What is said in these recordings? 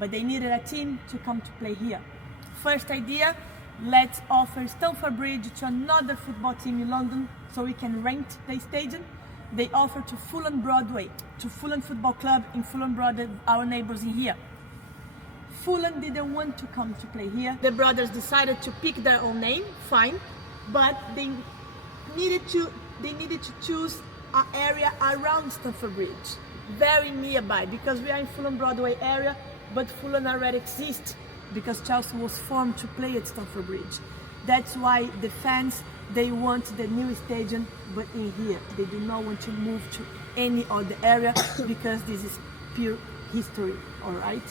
But they needed a team to come to play here. First idea, let's offer Stamford Bridge to another football team in London so we can rent the stadium. They offer to Fulham Broadway, to Fulham Football Club in Fulham Broadway, our neighbors in here. Fulham didn't want to come to play here. The brothers decided to pick their own name, fine, but they needed to choose an area around Stamford Bridge, very nearby, because we are in Fulham Broadway area, but Fulham already exists because Chelsea was formed to play at Stamford Bridge. That's why the fans, they want the new stadium, but in here. They do not want to move to any other area because this is pure history, all right?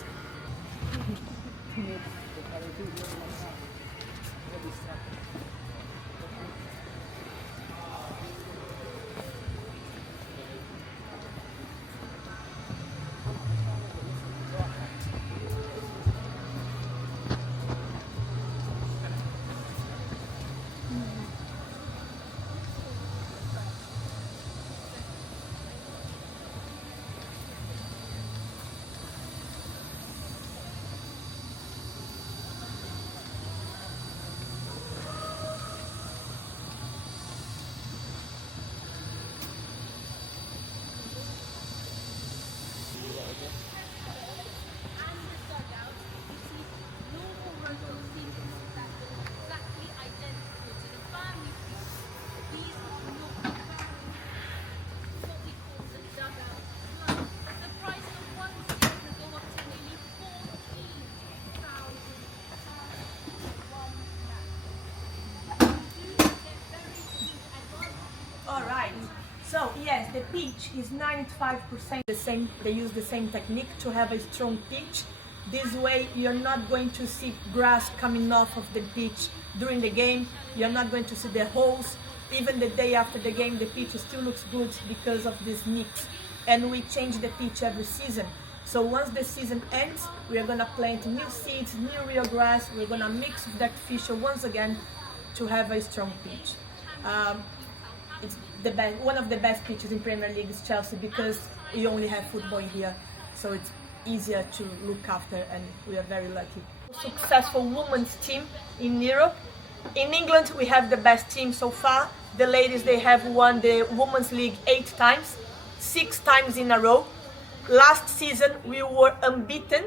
Alright, so yes, the pitch is 95% the same. They use the same technique to have a strong pitch. This way you're not going to see grass coming off of the pitch during the game. You're not going to see the holes. Even the day after the game, the pitch still looks good because of this mix. And we change the pitch every season. So once the season ends, we are going to plant new seeds, new real grass. We're going to mix with the artificial once again to have a strong pitch. It's the best, one of the best pitches in Premier League is Chelsea because we only have football here, so it's easier to look after, and we are very lucky. Successful women's team in Europe. In England, we have the best team so far. The ladies, they have won the Women's League 8 times, 6 times in a row. Last season, we were unbeaten.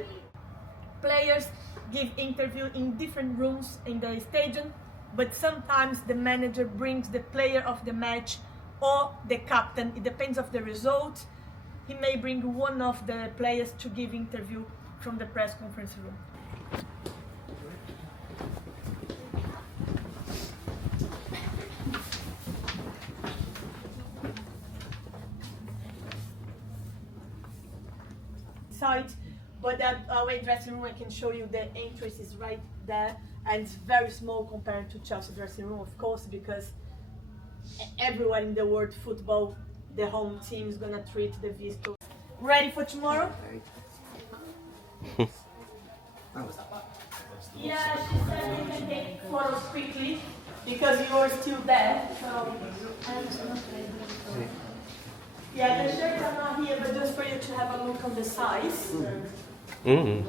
Players give interview in different rooms in the stadium, but sometimes the manager brings the player of the match or the captain. It depends on the result. He may bring one of the players to give interview from the press conference room. Side, but our dressing room, I can show you the entrance is right there, and it's very small compared to Chelsea dressing room, of course, because everywhere in the world football, the home team is gonna treat the visitors. Ready for tomorrow? Yeah, she said we can take photos quickly because you are still there. So. Yeah, the shirts are not here, but just for you to have a look on the size. Mm-hmm.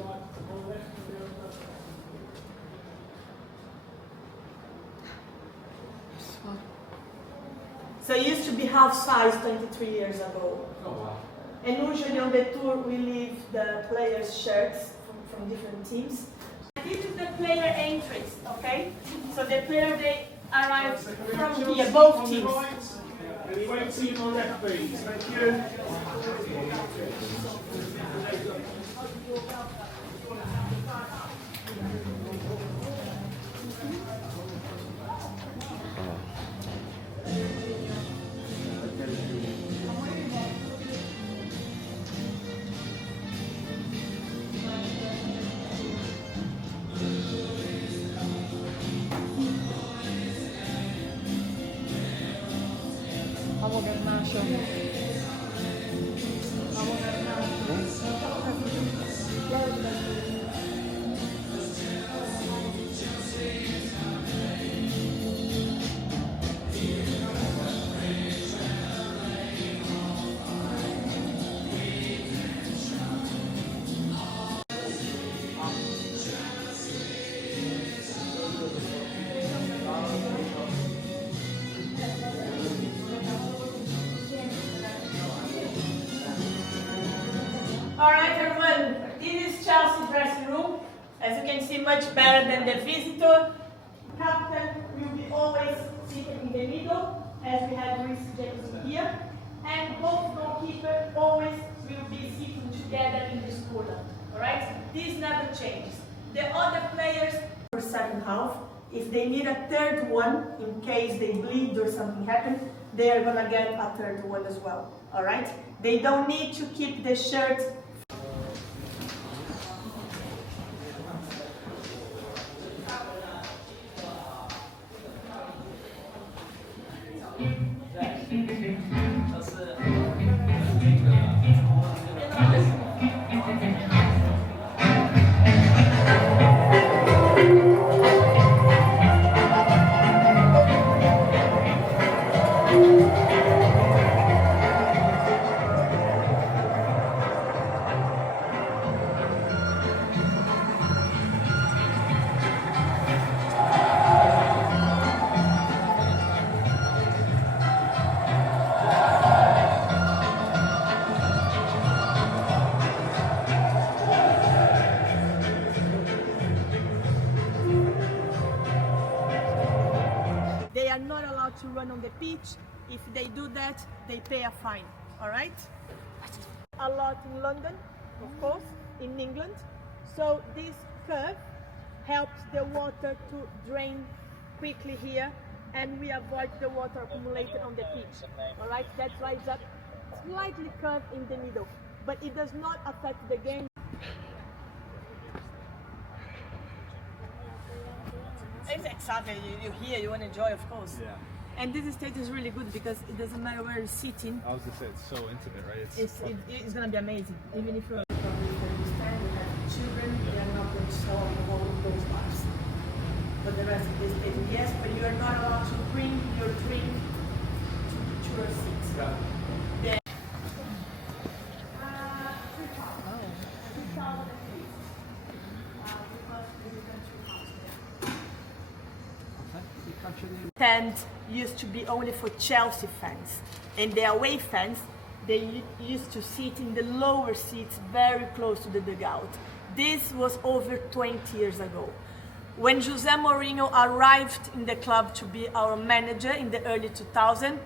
So it used to be half size 23 years ago. Oh, wow. And usually on the tour we leave the players' shirts from different teams. This is the player entrance, okay? So the player, they arrive from here, both teams. Wait team on left, please. Thank you. visitor. Captain will be always sitting in the middle, as we have Reece James here. And both goalkeepers always will be sitting together in this corner. Alright? This never changes. The other players for second half, if they need a third one, in case they bleed or something happens, they are gonna get a third one as well. Alright? They don't need to keep the shirt. They are not allowed to run on the pitch. If they do that, they pay a fine. Alright? A lot in London, of course, in England. So this curve helps the water to drain quickly here, and we avoid the water accumulated on the pitch. Alright? That's why it's a slightly curved in the middle. But it does not affect the game. Exactly, you hear, you want to enjoy, of course. Yeah. And this stage is really good because it doesn't matter where you're sitting. I was gonna say it's so intimate, right? It's gonna be amazing. Even if you're understand you have children, they are not going to sell alcohol in those bars. But the rest of the stage, yes, but you are not allowed to bring your drink to your seats. Yeah. Then, 2,000 at least. Because we went to house there. Stand used to be only for Chelsea fans, and the away fans, they used to sit in the lower seats very close to the dugout. This was over 20 years ago. When Jose Mourinho arrived in the club to be our manager in the early 2000s,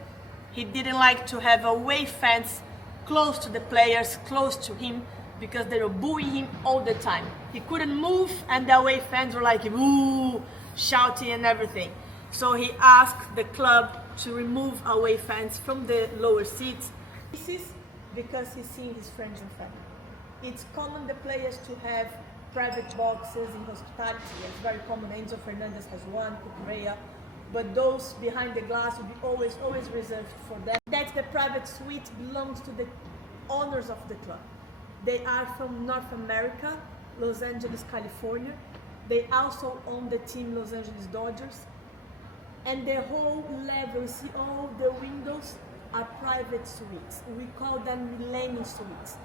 he didn't like to have away fans close to the players, close to him, because they were booing him all the time. He couldn't move, and the away fans were like, ooh, shouting and everything. So he asked the club to remove away fans from the lower seats. This is because he's seeing his friends and family. It's common the players to have private boxes in hospitality. It's very common. Enzo Fernandez has one, Cucurella, but those behind the glass will be always reserved for them. That's the private suite belongs to the owners of the club. They are from North America, Los Angeles, California. They also own the team Los Angeles Dodgers. And the whole level, see all the windows are private suites. We call them millennium suites.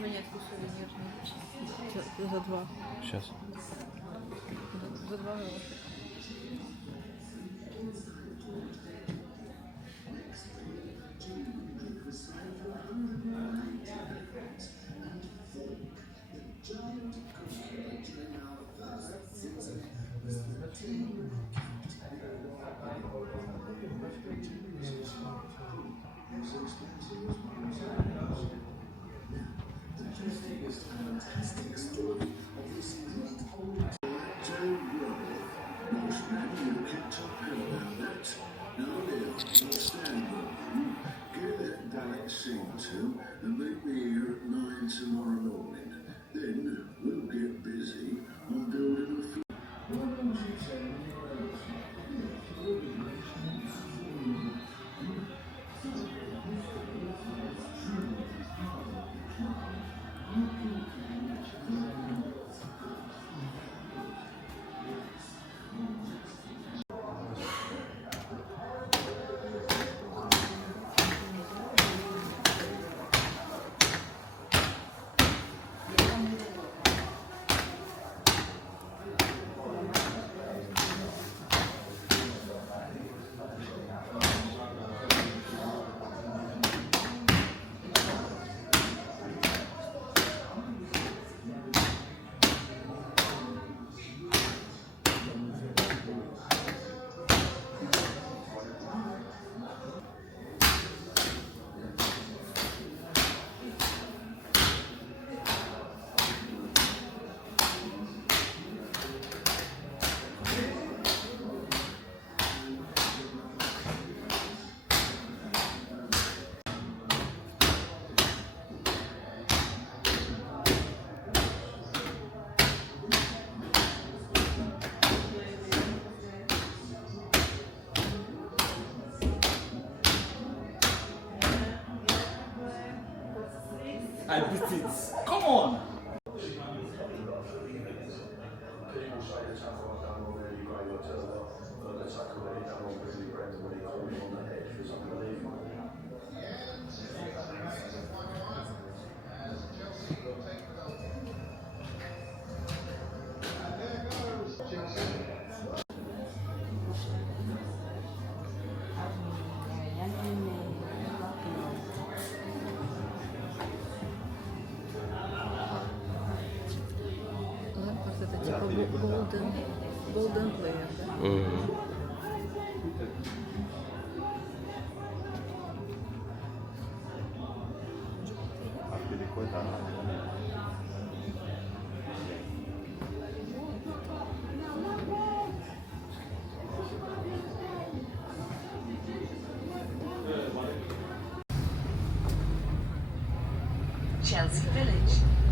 Монетку сувенирную. За 2. Сейчас. За 2 гроши. Most men will get top out about that. Now now, stand up. Get that diet seen to and meet me here at 9 tomorrow morning. Then we'll get busy on building a I beat it. Come on! Ale forse to tipo golden player, tak? Chelsea Village.